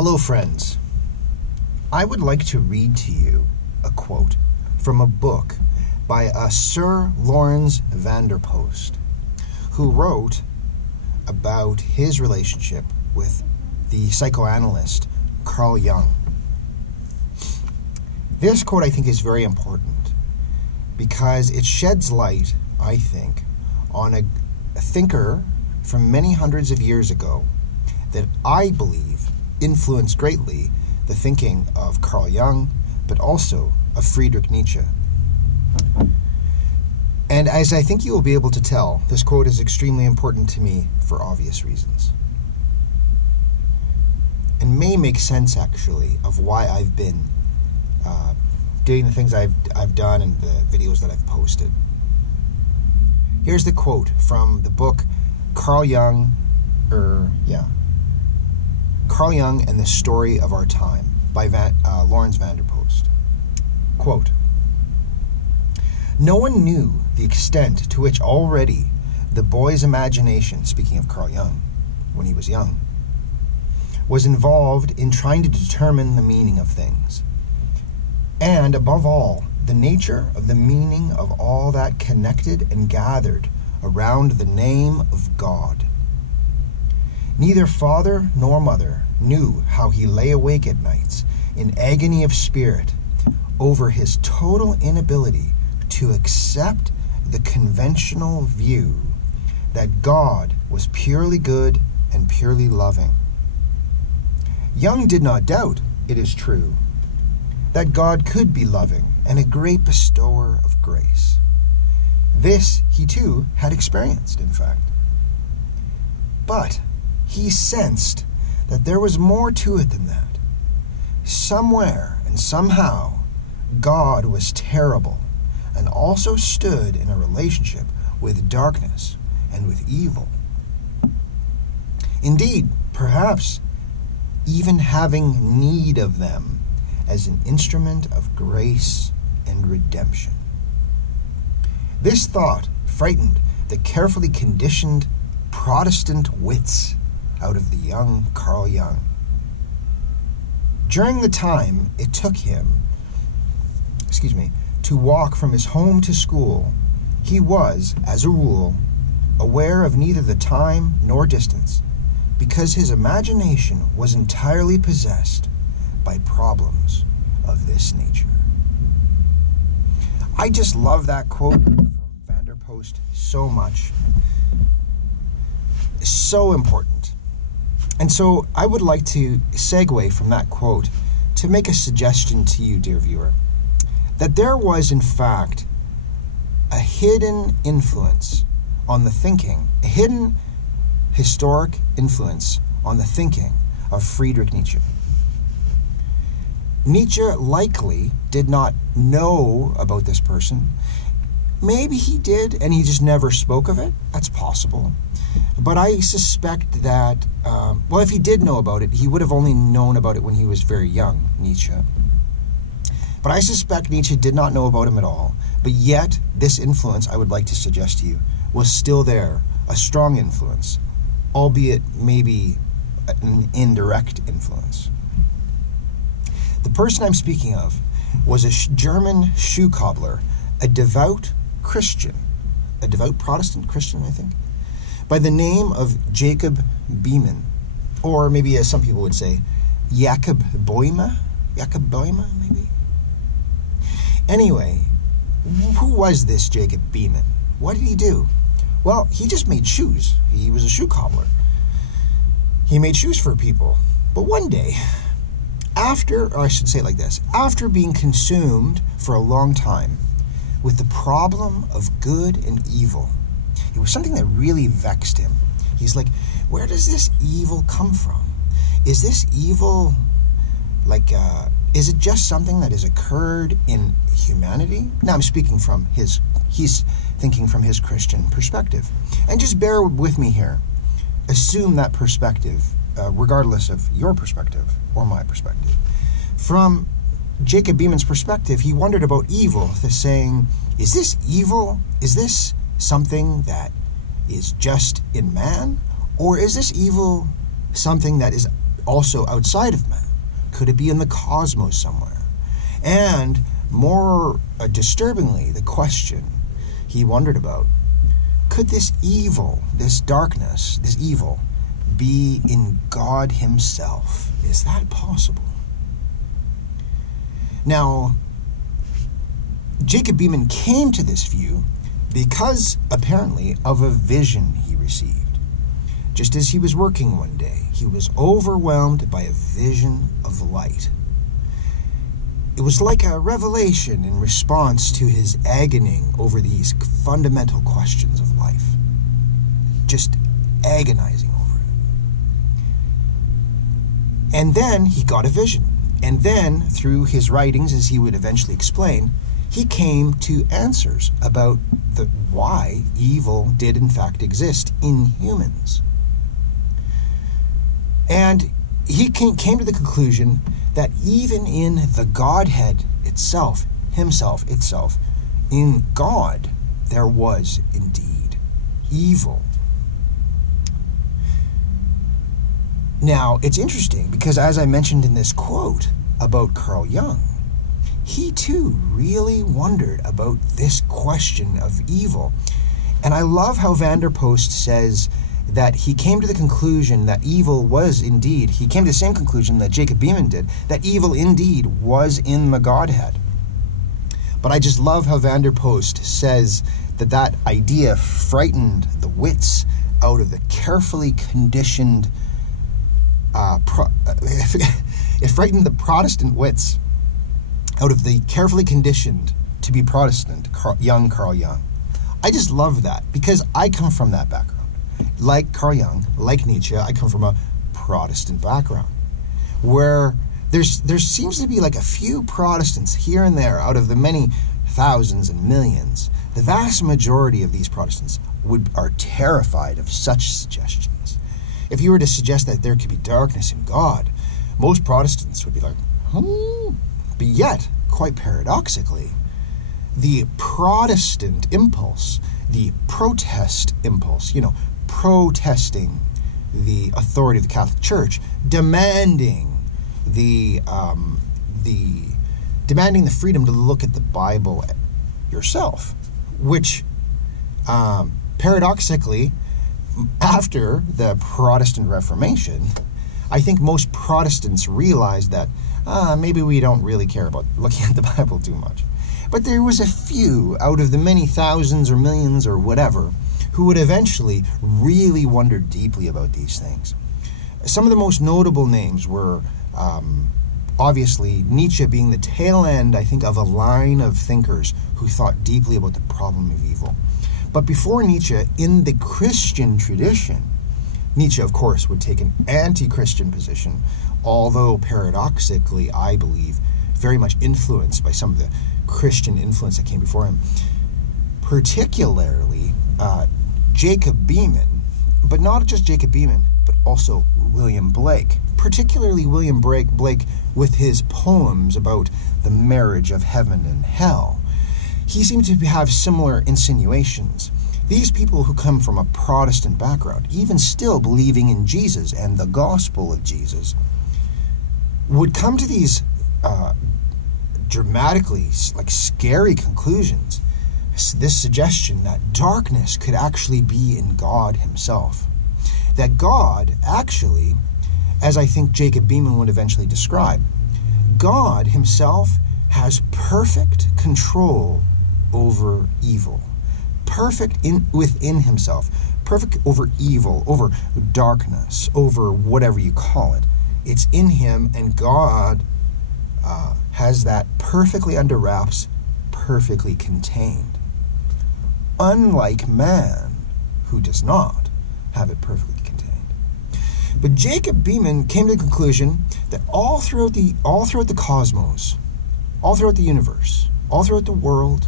Hello, friends. I would like to read to you a quote from a book by a Sir Lawrence van der Post, who wrote about his relationship with the psychoanalyst Carl Jung. This quote, I think, is very important because it sheds light, I think, on a thinker from many hundreds of years ago that I believe influenced greatly the thinking of Carl Jung, but also of Friedrich Nietzsche. And as I think you will be able to tell, this quote is extremely important to me for obvious reasons. And may make sense, actually, of why I've been doing the things I've done and the videos that I've posted. Here's the quote from the book Carl Jung and the Story of Our Time by Lawrence van der Post. Quote, "No one knew the extent to which already the boy's imagination," speaking of Carl Jung, when he was young, "was involved in trying to determine the meaning of things. And above all, the nature of the meaning of all that connected and gathered around the name of God. Neither father nor mother knew how he lay awake at nights in agony of spirit over his total inability to accept the conventional view that God was purely good and purely loving. Jung did not doubt, it is true, that God could be loving and a great bestower of grace. This he too had experienced, in fact. But he sensed that there was more to it than that. Somewhere and somehow, God was terrible and also stood in a relationship with darkness and with evil. Indeed, perhaps even having need of them as an instrument of grace and redemption. This thought frightened the carefully conditioned Protestant wits out of the young Carl Jung. During the time it took him, to walk from his home to school, he was, as a rule, aware of neither the time nor distance, because his imagination was entirely possessed by problems of this nature." I just love that quote from van der Post so much. So important. And so I would like to segue from that quote to make a suggestion to you, dear viewer, that there was, in fact, a hidden influence on the thinking, a hidden historic influence on the thinking of Friedrich Nietzsche. Nietzsche likely did not know about this person. Maybe he did, and he just never spoke of it. That's possible. But I suspect that, if he did know about it, he would have only known about it when he was very young, Nietzsche. But I suspect Nietzsche did not know about him at all. But yet, this influence, I would like to suggest to you, was still there, a strong influence, albeit maybe an indirect influence. The person I'm speaking of was a German shoe cobbler, a devout Christian, a devout Protestant Christian, I think, by the name of Jacob Boehme, or maybe as some people would say, Jacob Boehme, maybe. Anyway, who was this Jacob Boehme? What did he do? Well, he just made shoes. He was a shoe cobbler. He made shoes for people. But one day, after being consumed for a long time with the problem of good and evil, it was something that really vexed him. He's like, where does this evil come from? Is this evil is it just something that has occurred in humanity? Now I'm speaking from he's thinking from his Christian perspective. And just bear with me here. Assume that perspective, regardless of your perspective or my perspective. From Jacob Boehme's perspective, he wondered about evil, saying, is this evil? Is this something that is just in man? Or is this evil something that is also outside of man? Could it be in the cosmos somewhere? And more disturbingly, the question he wondered about, could this evil, this darkness, this evil, be in God himself? Is that possible? Now, Jacob Boehme came to this view because, apparently, of a vision he received. Just as he was working one day, he was overwhelmed by a vision of light. It was like a revelation in response to his agoning over these fundamental questions of life. Just agonizing over it. And then he got a vision. And then, through his writings, as he would eventually explain, he came to answers about why evil did in fact exist in humans. And he came to the conclusion that even in the Godhead itself, in God, there was indeed evil. Now, it's interesting because, as I mentioned in this quote about Carl Jung, he too really wondered about this question of evil. And I love how Vanderpost says that he came to the conclusion that evil was indeed, he came to the same conclusion that Jacob Boehme did, that evil indeed was in the Godhead. But I just love how Vanderpost says that that idea frightened the wits out of the carefully conditioned, it frightened the Protestant wits out of the carefully conditioned to be Protestant, young Carl Jung. I just love that because I come from that background. Like Carl Jung, like Nietzsche, I come from a Protestant background where there seems to be like a few Protestants here and there out of the many thousands and millions. The vast majority of these Protestants are terrified of such suggestions. If you were to suggest that there could be darkness in God, most Protestants would be like, But yet, quite paradoxically, the Protestant impulse, the protest impulse, protesting the authority of the Catholic Church, demanding the freedom to look at the Bible yourself, which paradoxically, after the Protestant Reformation, I think most Protestants realized that maybe we don't really care about looking at the Bible too much. But there was a few out of the many thousands or millions or whatever who would eventually really wonder deeply about these things. Some of the most notable names were obviously Nietzsche being the tail end, I think, of a line of thinkers who thought deeply about the problem of evil. But before Nietzsche, in the Christian tradition, Nietzsche, of course, would take an anti-Christian position, although paradoxically, I believe, very much influenced by some of the Christian influence that came before him. Particularly Jacob Boehme, but not just Jacob Boehme, but also William Blake. Particularly William Blake with his poems about the marriage of heaven and hell. He seemed to have similar insinuations. These people who come from a Protestant background, even still believing in Jesus and the gospel of Jesus, would come to these dramatically, scary conclusions. This suggestion that darkness could actually be in God himself. That God actually, as I think Jacob Boehme would eventually describe, God himself has perfect control over evil. Perfect within himself. Perfect over evil, over darkness, over whatever you call it. It's in him, and God has that perfectly under wraps, perfectly contained. Unlike man, who does not have it perfectly contained. But Jacob Boehme came to the conclusion that all throughout the cosmos, all throughout the universe, all throughout the world,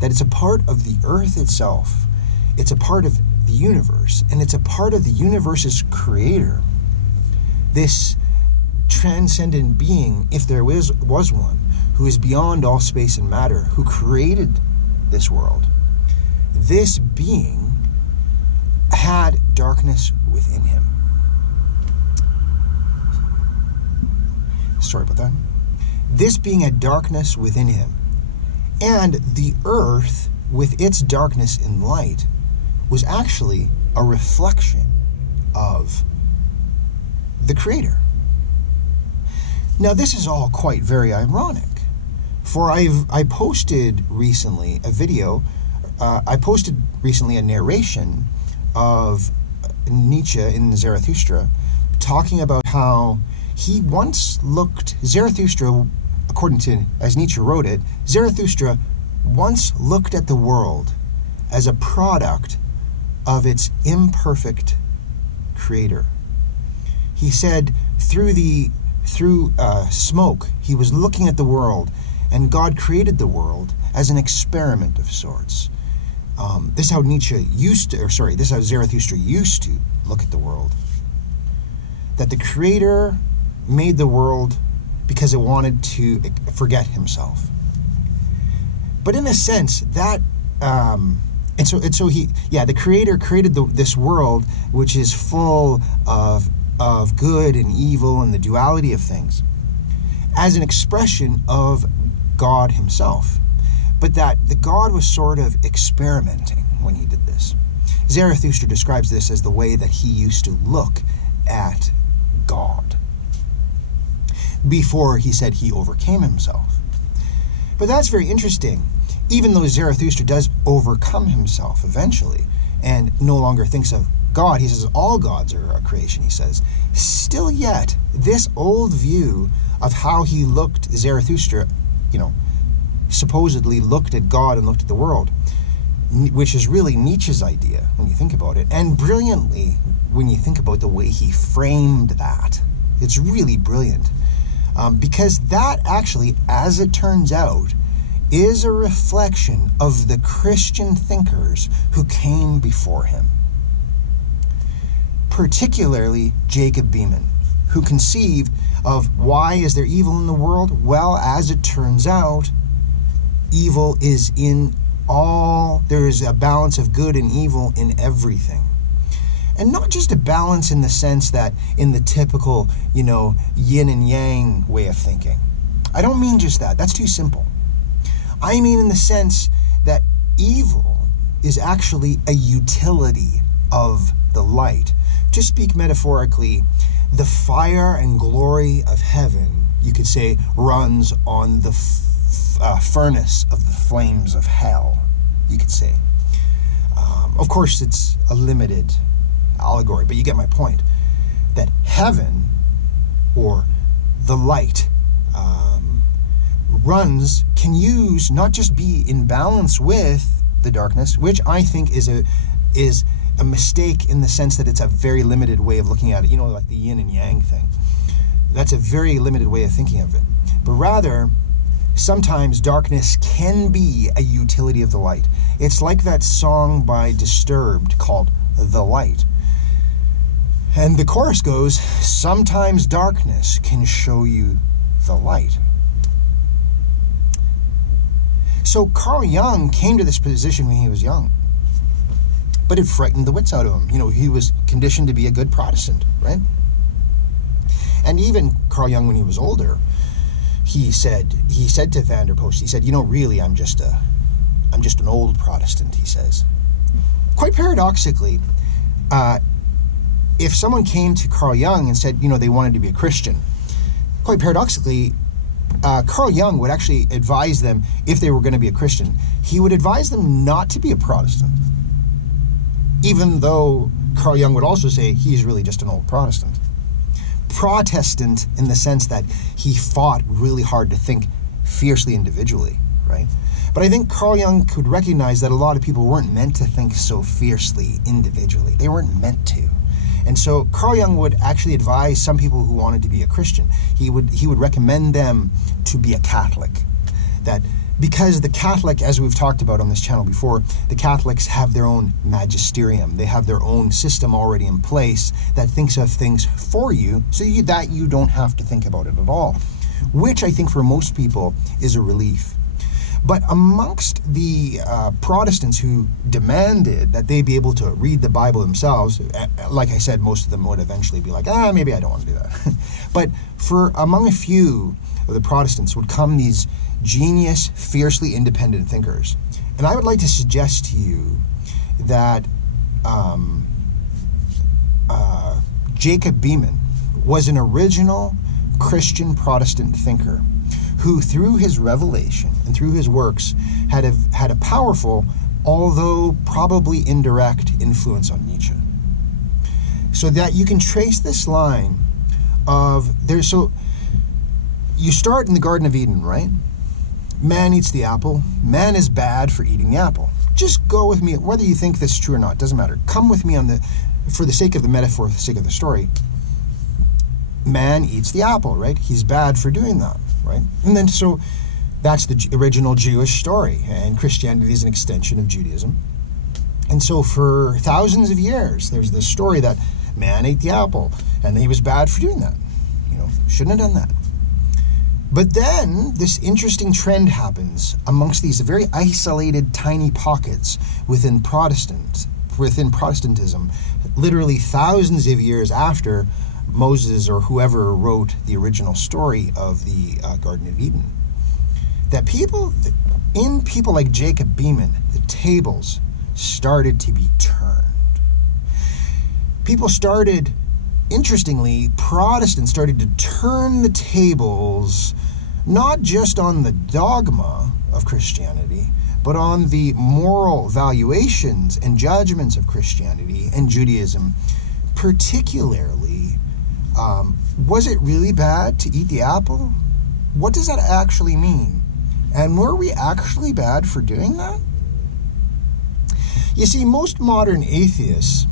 that it's a part of the earth itself, it's a part of the universe, and it's a part of the universe's creator. This transcendent being, if there was one, who is beyond all space and matter, who created this world. This being had darkness within him. sorry about that. This being a darkness within him, and the earth with its darkness and light was actually a reflection of the Creator. Now, this is all quite very ironic, for I posted recently a video, a narration of Nietzsche in Zarathustra, talking about how he once looked, Zarathustra, according to, as Nietzsche wrote it, Zarathustra once looked at the world as a product of its imperfect Creator. He said through smoke, he was looking at the world, and God created the world as an experiment of sorts. This is how this is how Zarathustra used to look at the world. That the Creator made the world because it wanted to forget himself. But in a sense, that the Creator created this world, which is full of good and evil and the duality of things, as an expression of God himself. But that the God was sort of experimenting when he did this. Zarathustra describes this as the way that he used to look at God before he said he overcame himself. But that's very interesting. Even though Zarathustra does overcome himself eventually and no longer thinks of God, he says all gods are a creation, he says. Still yet, this old view of how he looked, Zarathustra, supposedly looked at God and looked at the world, which is really Nietzsche's idea when you think about it, and brilliantly when you think about the way he framed that. It's really brilliant, because that actually, as it turns out, is a reflection of the Christian thinkers who came before him. Particularly Jacob Boehme, who conceived of why is there evil in the world? Well, as it turns out, evil is in all, there is a balance of good and evil in everything. And not just a balance in the sense that in the typical, yin and yang way of thinking. I don't mean just that. That's too simple. I mean in the sense that evil is actually a utility of the light. To speak metaphorically, the fire and glory of heaven, you could say, runs on the furnace of the flames of hell, you could say. Of course, it's a limited allegory, but you get my point. That heaven, or the light, can use, not just be in balance with the darkness, which I think is a mistake in the sense that it's a very limited way of looking at it, like the yin and yang thing. That's a very limited way of thinking of it. But rather, sometimes darkness can be a utility of the light. It's like that song by Disturbed called The Light. And the chorus goes, sometimes darkness can show you the light. So Carl Jung came to this position when he was young, but it frightened the wits out of him. He was conditioned to be a good Protestant, right? And even Carl Jung, when he was older, he said to Vanderpost, he said, really, I'm just an old Protestant, he says. Quite paradoxically, if someone came to Carl Jung and said, they wanted to be a Christian, quite paradoxically, Carl Jung would actually advise them, if they were going to be a Christian, he would advise them not to be a Protestant. Even though Carl Jung would also say he's really just an old Protestant. Protestant in the sense that he fought really hard to think fiercely individually, right? But I think Carl Jung could recognize that a lot of people weren't meant to think so fiercely individually. They weren't meant to. And so Carl Jung would actually advise some people who wanted to be a Christian. He would recommend them to be a Catholic. That because the Catholic, as we've talked about on this channel before, the Catholics have their own magisterium. They have their own system already in place that thinks of things for you so that you don't have to think about it at all, which I think for most people is a relief. But amongst the Protestants who demanded that they be able to read the Bible themselves, like I said, most of them would eventually be like, maybe I don't want to do that. But among a few of the Protestants would come these genius, fiercely independent thinkers. And I would like to suggest to you that Jacob Boehme was an original Christian Protestant thinker who, through his revelation and through his works, had a powerful, although probably indirect, influence on Nietzsche. So that you can trace this line so you start in the Garden of Eden, right? Man eats the apple. Man is bad for eating the apple. Just go with me, whether you think this is true or not, doesn't matter. Come with me for the sake of the metaphor, for the sake of the story. Man eats the apple, right? He's bad for doing that, right? And then so that's the original Jewish story, and Christianity is an extension of Judaism. And so for thousands of years, there's this story that man ate the apple, and he was bad for doing that. Shouldn't have done that. But then this interesting trend happens amongst these very isolated, tiny pockets within Protestantism, literally thousands of years after Moses or whoever wrote the original story of the Garden of Eden. That people like Jacob Boehme, the tables started to be turned. Protestants started to turn the tables, not just on the dogma of Christianity, but on the moral valuations and judgments of Christianity and Judaism. Particularly, was it really bad to eat the apple? What does that actually mean? And were we actually bad for doing that? You see, most modern atheists,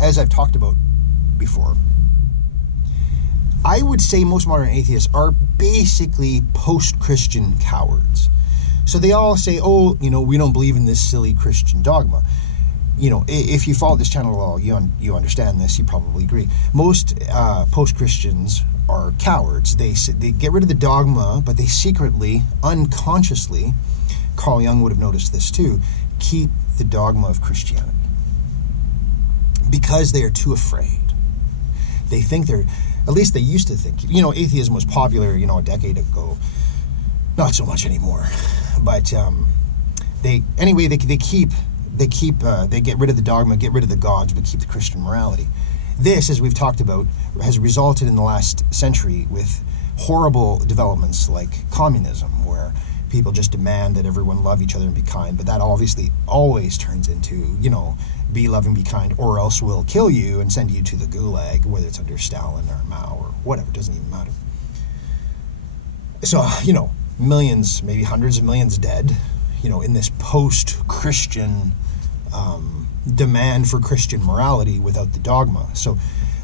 as I've talked about before, I would say most modern atheists are basically post-Christian cowards. So they all say, we don't believe in this silly Christian dogma. If you follow this channel at all, you understand this, you probably agree. Most post-Christians are cowards. They get rid of the dogma, but they secretly, unconsciously, Carl Jung would have noticed this too, keep the dogma of Christianity. Because they are too afraid. They think at least they used to think, atheism was popular, a decade ago. Not so much anymore. But they get rid of the dogma, get rid of the gods, but keep the Christian morality. This, as we've talked about, has resulted in the last century with horrible developments like communism, where people just demand that everyone love each other and be kind, but that obviously always turns into, be loving, be kind, or else we'll kill you and send you to the gulag, whether it's under Stalin or Mao or whatever, it doesn't even matter. So, millions, maybe hundreds of millions dead, in this post-Christian demand for Christian morality without the dogma. So,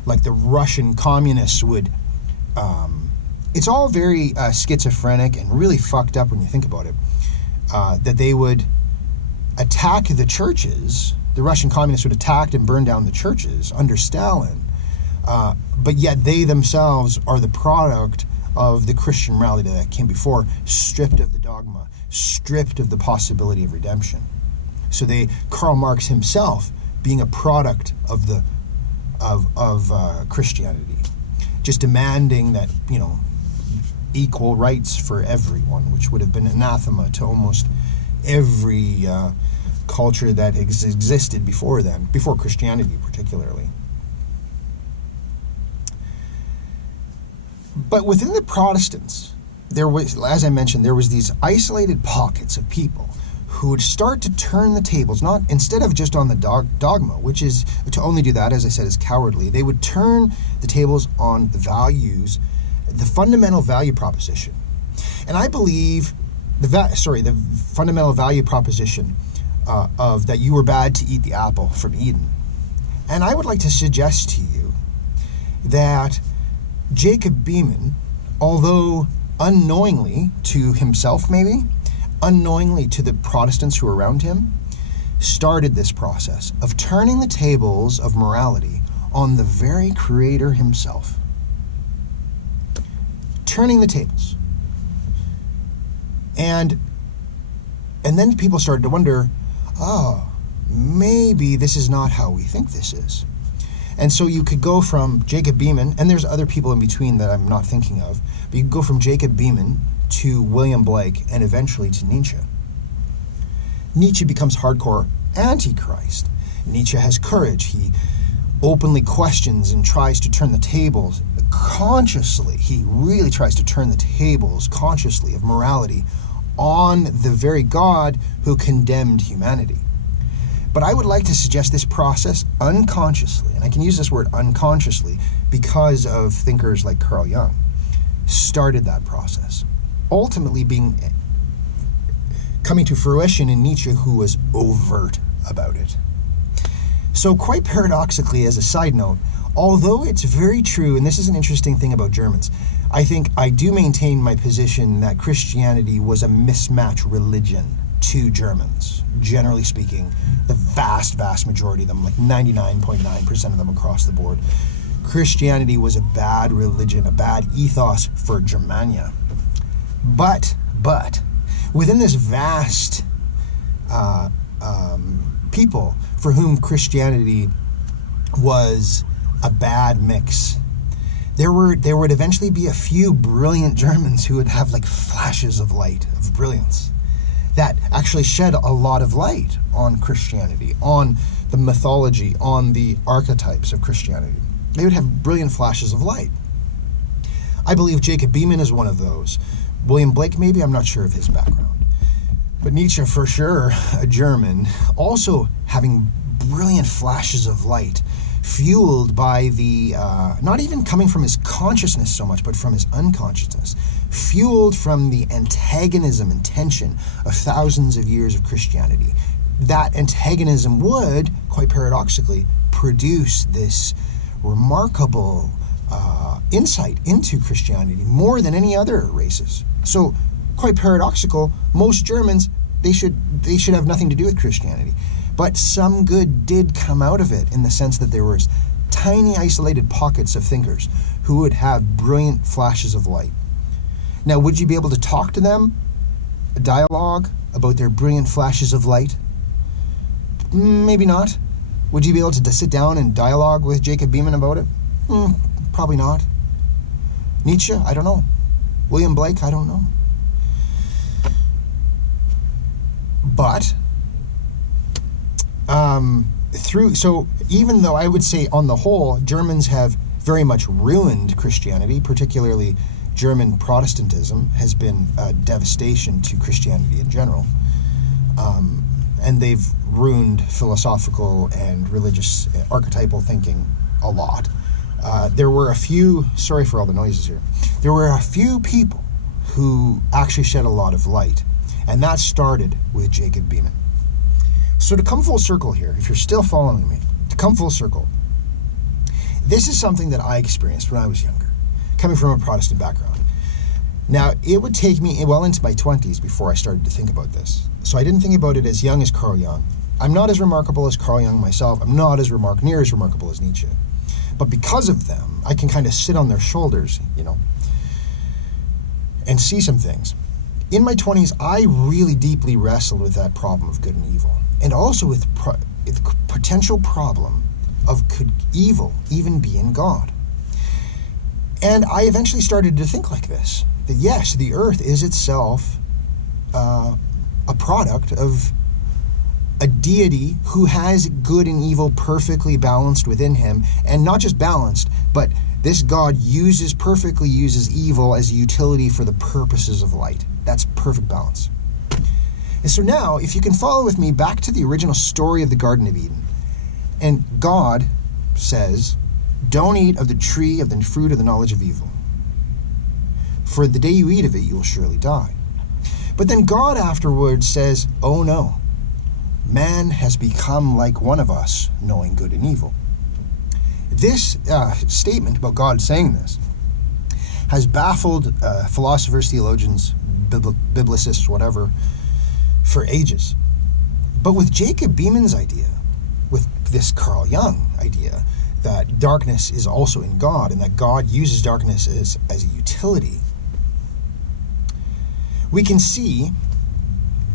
like the Russian communists would, it's all very schizophrenic and really fucked up when you think about it, that they would attack the churches. The Russian communists would attack and burn down the churches under Stalin, but yet they themselves are the product of the Christian morality that came before, stripped of the dogma, stripped of the possibility of redemption. So Karl Marx himself being a product of Christianity, just demanding that equal rights for everyone, which would have been anathema to almost every culture that existed before then, before Christianity particularly. But within the Protestants, there was, as I mentioned, there was these isolated pockets of people who would start to turn the tables, not instead of just on the dogma, which is to only do that, as I said, is cowardly. They would turn the tables on the values, the fundamental value proposition. And I believe the fundamental value proposition of that you were bad to eat the apple from Eden. And I would like to suggest to you that Jacob Boehme, although unknowingly to himself maybe, unknowingly to the Protestants who were around him, started this process of turning the tables of morality on the very Creator himself. Turning the tables. And And then people started to wonder, oh, maybe this is not how we think this is. And so you could go from Jacob Boehme, and there's other people in between that I'm not thinking of, but you could go from Jacob Boehme to William Blake and eventually to Nietzsche. Nietzsche becomes hardcore antichrist. Nietzsche has courage. He openly questions and tries to turn the tables consciously. He really tries to turn the tables consciously of morality on the very God who condemned humanity. But I would like to suggest this process unconsciously, and I can use this word unconsciously because of thinkers like Carl Jung, started that process, ultimately coming to fruition in Nietzsche, who was overt about it. So quite paradoxically, as a side note, although it's very true, and this is an interesting thing about Germans, I think I do maintain my position that Christianity was a mismatch religion to Germans, generally speaking. The vast majority of them, like 99.9% of them across the board, Christianity was a bad religion, a bad ethos for Germania. But within this vast people for whom Christianity was a bad mix, there would eventually be a few brilliant Germans who would have like flashes of light, of brilliance, that actually shed a lot of light on Christianity, on the mythology, on the archetypes of Christianity. They would have brilliant flashes of light. I believe Jacob Boehme is one of those. William Blake, maybe, I'm not sure of his background. But Nietzsche, for sure, a German, also having brilliant flashes of light, fueled by the, not even coming from his consciousness so much, but from his unconsciousness, fueled from the antagonism and tension of thousands of years of Christianity. That antagonism would, quite paradoxically, produce this remarkable insight into Christianity more than any other races. So, quite paradoxical, most Germans, they should have nothing to do with Christianity. But some good did come out of it, in the sense that there were tiny isolated pockets of thinkers who would have brilliant flashes of light. Now, would you be able to talk to them, a dialogue about their brilliant flashes of light? Maybe not. Would you be able to sit down and dialogue with Jacob Boehme about it? Probably not. Nietzsche? I don't know. William Blake? I don't know. But so even though I would say on the whole Germans have very much ruined Christianity, particularly German Protestantism has been a devastation to Christianity in general, and they've ruined philosophical and religious archetypal thinking a lot. There were a few, sorry for all the noises here, there were a few people who actually shed a lot of light, and that started with Jacob Boehme. So to come full circle here, if you're still following me, to come full circle, this is something that I experienced when I was younger, coming from a Protestant background. Now, it would take me well into my 20s before I started to think about this. So I didn't think about it as young as Carl Jung. I'm not as remarkable as Carl Jung myself. I'm not as near as remarkable as Nietzsche. But because of them, I can kind of sit on their shoulders, and see some things. In my 20s, I really deeply wrestled with that problem of good and evil, and also with the potential problem of could evil even be in God. And I eventually started to think like this, that yes, the earth is itself a product of a deity who has good and evil perfectly balanced within him, and not just balanced, but this God perfectly uses evil as a utility for the purposes of light. That's perfect balance. And so now, if you can follow with me back to the original story of the Garden of Eden, and God says, don't eat of the tree of the fruit of the knowledge of evil, for the day you eat of it, you will surely die. But then God afterwards says, oh no, man has become like one of us, knowing good and evil. This statement about God saying this has baffled philosophers, theologians, biblicists, whatever, for ages. But with Jacob Boehme's idea, with this Carl Jung idea, that darkness is also in God, and that God uses darkness as a utility, we can see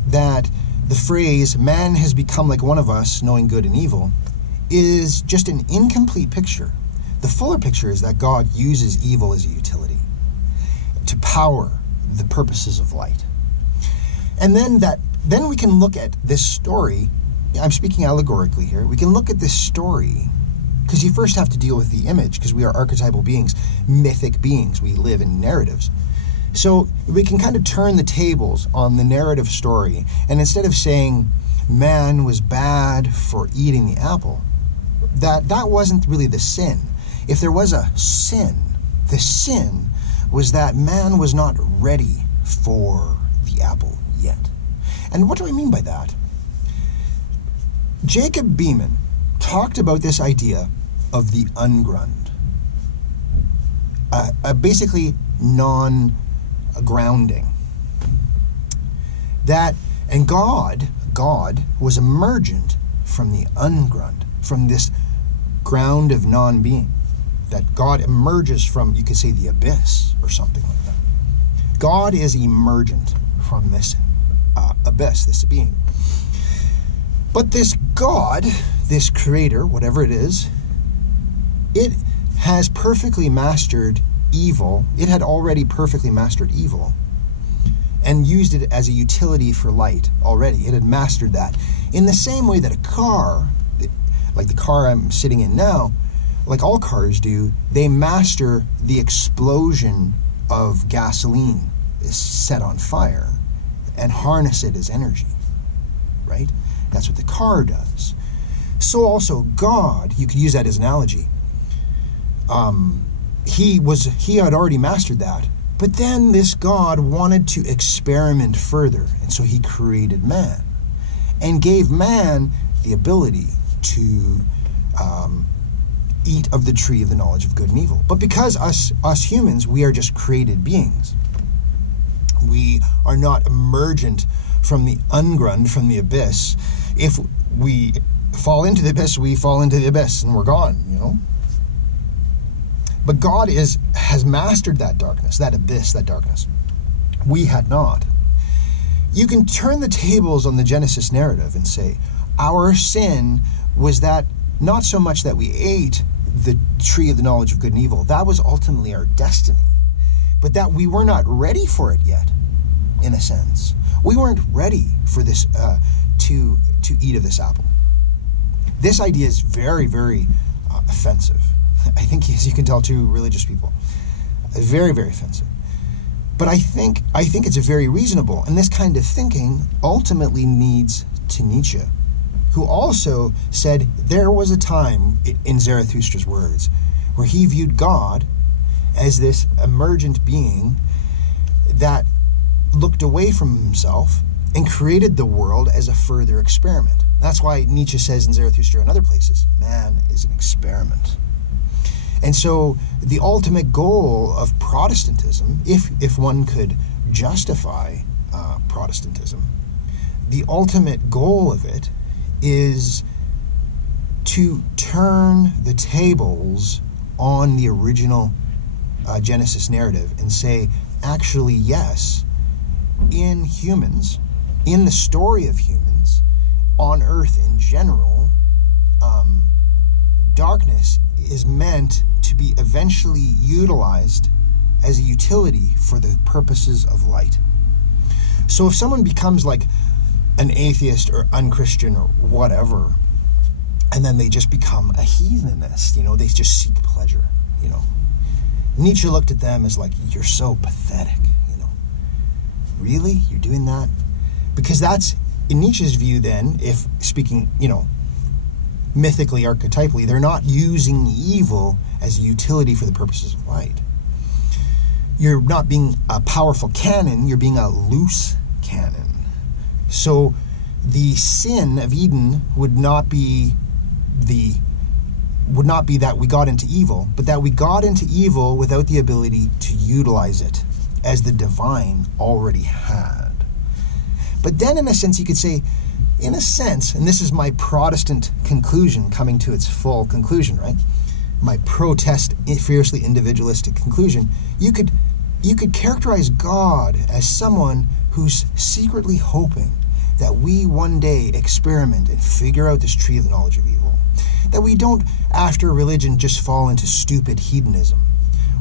that the phrase, man has become like one of us, knowing good and evil, is just an incomplete picture. The fuller picture is that God uses evil as a utility to power the purposes of light. And then we can look at this story. I'm speaking allegorically here. We can look at this story because you first have to deal with the image, because we are archetypal beings, mythic beings. We live in narratives. So we can kind of turn the tables on the narrative story, and instead of saying man was bad for eating the apple, that wasn't really the sin. If there was a sin, the sin was that man was not ready for the apple yet. And what do I mean by that? Jacob Boehme talked about this idea of the ungrund, basically non-grounding. And God was emergent from the ungrund, from this ground of non-being. That God emerges from, you could say, the abyss or something like that. God is emergent from this abyss, this being. But this God, this creator, whatever it is, it has perfectly mastered evil. It had already perfectly mastered evil and used it as a utility for light already. It had mastered that. In the same way that a car, like the car I'm sitting in now, like all cars do, they master the explosion of gasoline is set on fire and harness it as energy, right? That's what the car does. So also God, you could use that as an analogy. He had already mastered that, but then this God wanted to experiment further, and so he created man and gave man the ability to eat of the tree of the knowledge of good and evil. But because us humans, we are just created beings. We are not emergent from the ungrund, from the abyss. If we fall into the abyss, we fall into the abyss and we're gone, you know. But God has mastered that darkness, that abyss, that darkness. We had not. You can turn the tables on the Genesis narrative and say, our sin was that not so much that we ate the tree of the knowledge of good and evil, that was ultimately our destiny, but that we were not ready for it yet, in a sense. We weren't ready for this, to eat of this apple. This idea is very, very offensive. I think, as you can tell, to religious people. Very, very offensive. But I think it's very reasonable, and this kind of thinking ultimately leads to Nietzsche, who also said there was a time, in Zarathustra's words, where he viewed God as this emergent being that looked away from himself and created the world as a further experiment. That's why Nietzsche says in Zarathustra and other places, man is an experiment. And so the ultimate goal of Protestantism, if one could justify Protestantism, the ultimate goal of it is to turn the tables on the original Genesis narrative and say, actually, yes, in humans, in the story of humans, on Earth in general, darkness is meant to be eventually utilized as a utility for the purposes of light. So if someone becomes like an atheist or unchristian or whatever, and then they just become a heathenist, you know, they just seek pleasure, you know. Nietzsche looked at them as like, you're so pathetic, you know. Really? You're doing that? Because that's, in Nietzsche's view then, if speaking, you know, mythically, archetypally, they're not using evil as a utility for the purposes of light. You're not being a powerful cannon, you're being a loose cannon. So the sin of Eden would not be that we got into evil, but that we got into evil without the ability to utilize it as the divine already had. But then in a sense you could say, in a sense, and this is my Protestant conclusion coming to its full conclusion, right? My protest, fiercely individualistic conclusion, you could characterize God as someone who's secretly hoping that we one day experiment and figure out this tree of the knowledge of evil. That we don't, after religion, just fall into stupid hedonism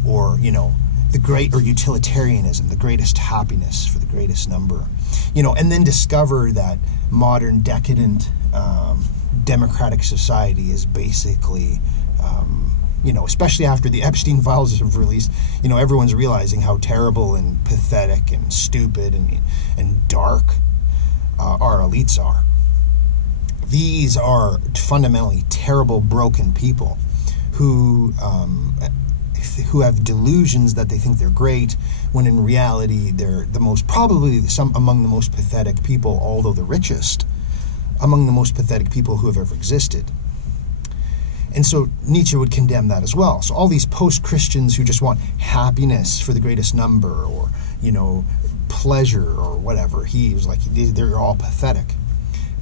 or, the great or utilitarianism, the greatest happiness for the greatest number, and then discover that modern decadent democratic society is basically, especially after the Epstein files have released, everyone's realizing how terrible and pathetic and stupid and dark our elites are. These are fundamentally terrible, broken people who have delusions that they think they're great, when in reality they're among the most pathetic people, although the richest, among the most pathetic people who have ever existed. And so Nietzsche would condemn that as well. So all these post-Christians who just want happiness for the greatest number, or, pleasure or whatever, he was like, they're all pathetic.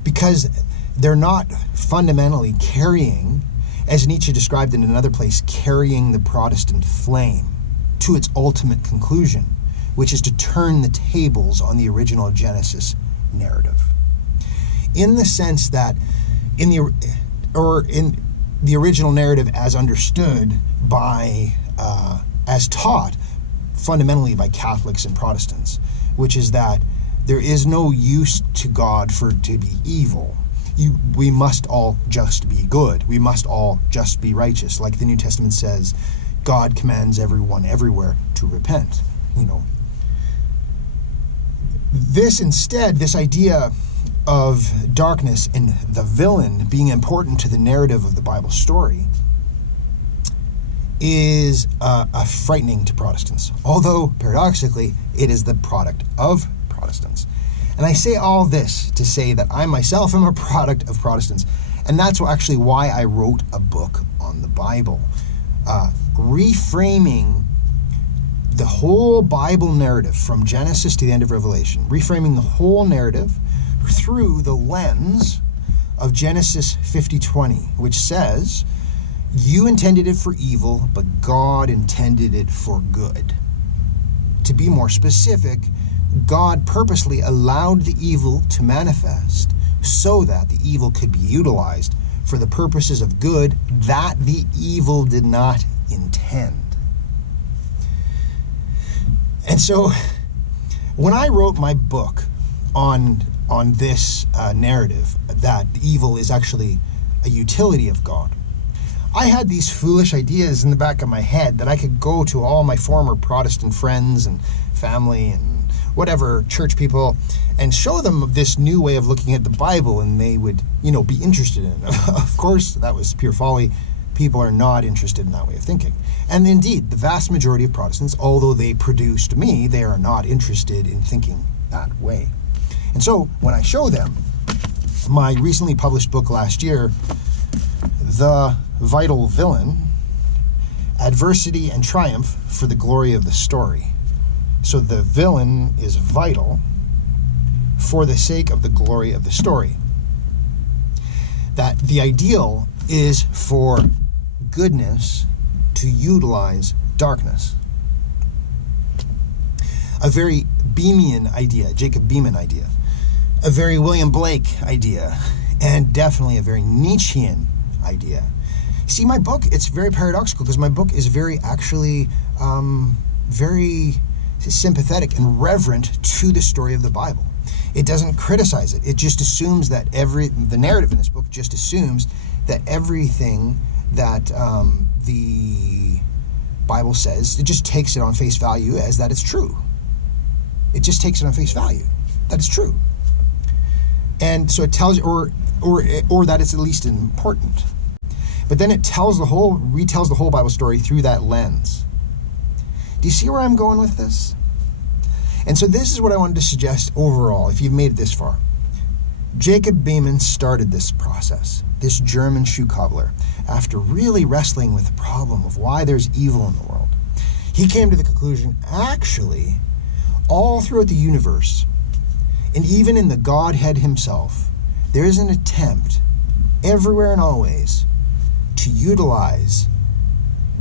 Because they're not fundamentally carrying, as Nietzsche described in another place, carrying the Protestant flame to its ultimate conclusion, which is to turn the tables on the original Genesis narrative. In the sense that in the original narrative as understood by, as taught fundamentally by Catholics and Protestants, which is that there is no use to God to be evil. We must all just be good. We must all just be righteous. Like the New Testament says, God commands everyone everywhere to repent. This idea of darkness and the villain being important to the narrative of the Bible story is frightening to Protestants. Although, paradoxically, it is the product of Protestants. And I say all this to say that I myself am a product of Protestants. And that's actually why I wrote a book on the Bible, reframing the whole Bible narrative from Genesis to the end of Revelation, reframing the whole narrative through the lens of Genesis 50:20, which says, "You intended it for evil, but God intended it for good." To be more specific, God purposely allowed the evil to manifest so that the evil could be utilized for the purposes of good that the evil did not intend. And so when I wrote my book on this narrative that evil is actually a utility of God, I had these foolish ideas in the back of my head that I could go to all my former Protestant friends and family and whatever church people and show them this new way of looking at the Bible, and they would, be interested in it. Of course, that was pure folly. People are not interested in that way of thinking. And indeed, the vast majority of Protestants, although they produced me, they are not interested in thinking that way. And so when I show them my recently published book last year, The Vital Villain, Adversity and Triumph for the Glory of the Story. So the villain is vital for the sake of the glory of the story. That the ideal is for goodness to utilize darkness. A very Boehmean idea, Jacob Boehme idea. A very William Blake idea. And definitely a very Nietzschean idea. See, my book, it's very paradoxical because my book is very sympathetic and reverent to the story of the Bible. It doesn't criticize it. It just assumes that the narrative in this book just assumes that everything that the Bible says, it just takes it on face value as that it's true. It just takes it on face value that it's true. And so it tells, or that it's at least important. But then it retells the whole Bible story through that lens. Do you see where I'm going with this? And so this is what I wanted to suggest overall, if you've made it this far. Jacob Boehme started this process, this German shoe cobbler, after really wrestling with the problem of why there's evil in the world. He came to the conclusion, actually, all throughout the universe, and even in the Godhead himself, there is an attempt, everywhere and always, to utilize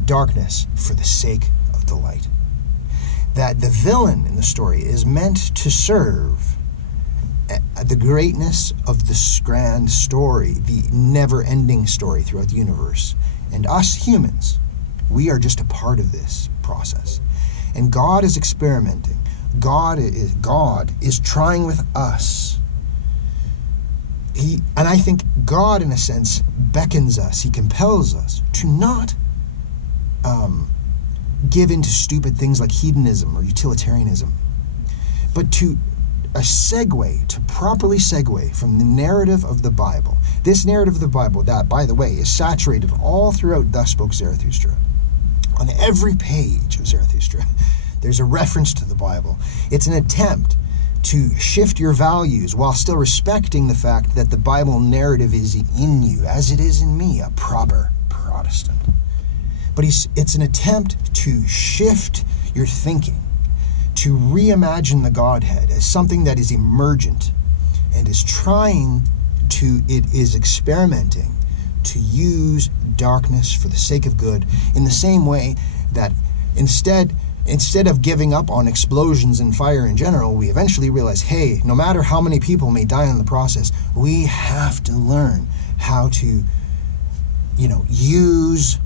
darkness for the sake of the light. That the villain in the story is meant to serve the greatness of this grand story, the never-ending story throughout the universe. And us humans, we are just a part of this process. And God is experimenting. God is trying with us. And I think God, in a sense, beckons us. He compels us to not give into stupid things like hedonism or utilitarianism, but to properly segue from the narrative of the Bible. This narrative of the Bible that, by the way, is saturated all throughout Thus Spoke Zarathustra. On every page of Zarathustra, there's a reference to the Bible. It's an attempt to shift your values while still respecting the fact that the Bible narrative is in you, as it is in me, a proper Protestant. But it's an attempt to shift your thinking, to reimagine the Godhead as something that is emergent and is experimenting to use darkness for the sake of good, in the same way that instead of giving up on explosions and fire in general, we eventually realize, hey, no matter how many people may die in the process, we have to learn how to, use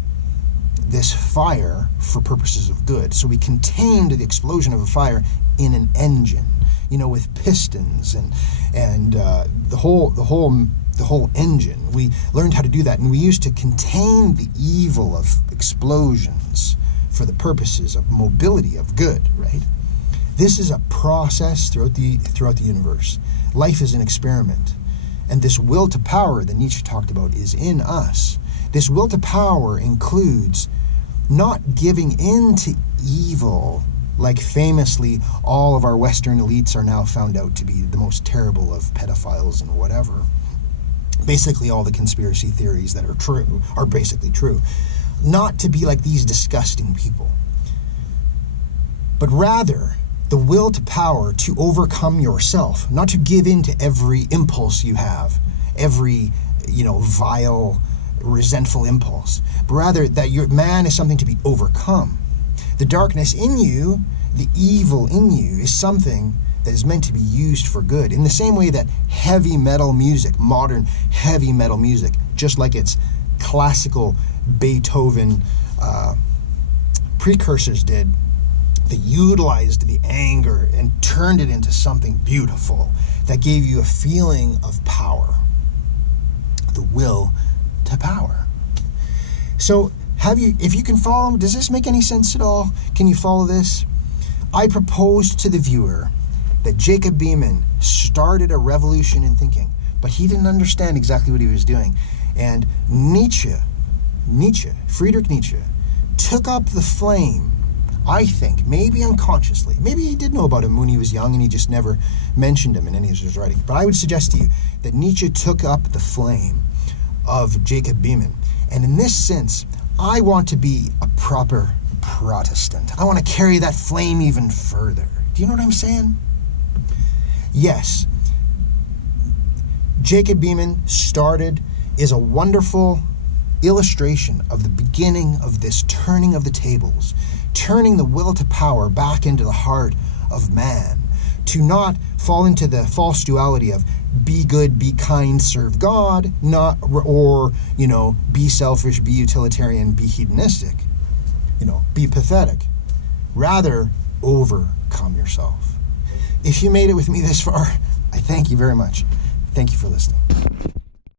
this fire for purposes of good. So we contained the explosion of a fire in an engine, with pistons and the whole engine. We learned how to do that, and we used to contain the evil of explosions for the purposes of mobility of good, right? This is a process throughout the universe. Life is an experiment. And this will to power that Nietzsche talked about is in us. This will to power includes not giving in to evil, like famously all of our Western elites are now found out to be the most terrible of pedophiles and whatever. Basically all the conspiracy theories that are true are basically true. Not to be like these disgusting people, but rather the will to power to overcome yourself, not to give in to every impulse you have, every, vile, resentful impulse, but rather that your man is something to be overcome. The darkness in you, the evil in you, is something that is meant to be used for good. In the same way that heavy metal music, modern heavy metal music, just like its classical Beethoven precursors did, they utilized the anger and turned it into something beautiful that gave you a feeling of power, the will to power. So if you can follow, does this make any sense at all? Can you follow this? I proposed to the viewer that Jacob Boehme started a revolution in thinking, but he didn't understand exactly what he was doing. And Friedrich Nietzsche, took up the flame, I think, maybe unconsciously. Maybe he did know about him when he was young and he just never mentioned him in any of his writing. But I would suggest to you that Nietzsche took up the flame of Jacob Boehme. And in this sense, I want to be a proper Protestant. I want to carry that flame even further. Do you know what I'm saying? Yes. Jacob Boehme is a wonderful illustration of the beginning of this turning of the tables, turning the will to power back into the heart of man, to not fall into the false duality of be good, be kind, serve God, be selfish, be utilitarian, be hedonistic, be pathetic. Rather, overcome yourself. If you made it with me this far, I thank you very much. Thank you for listening.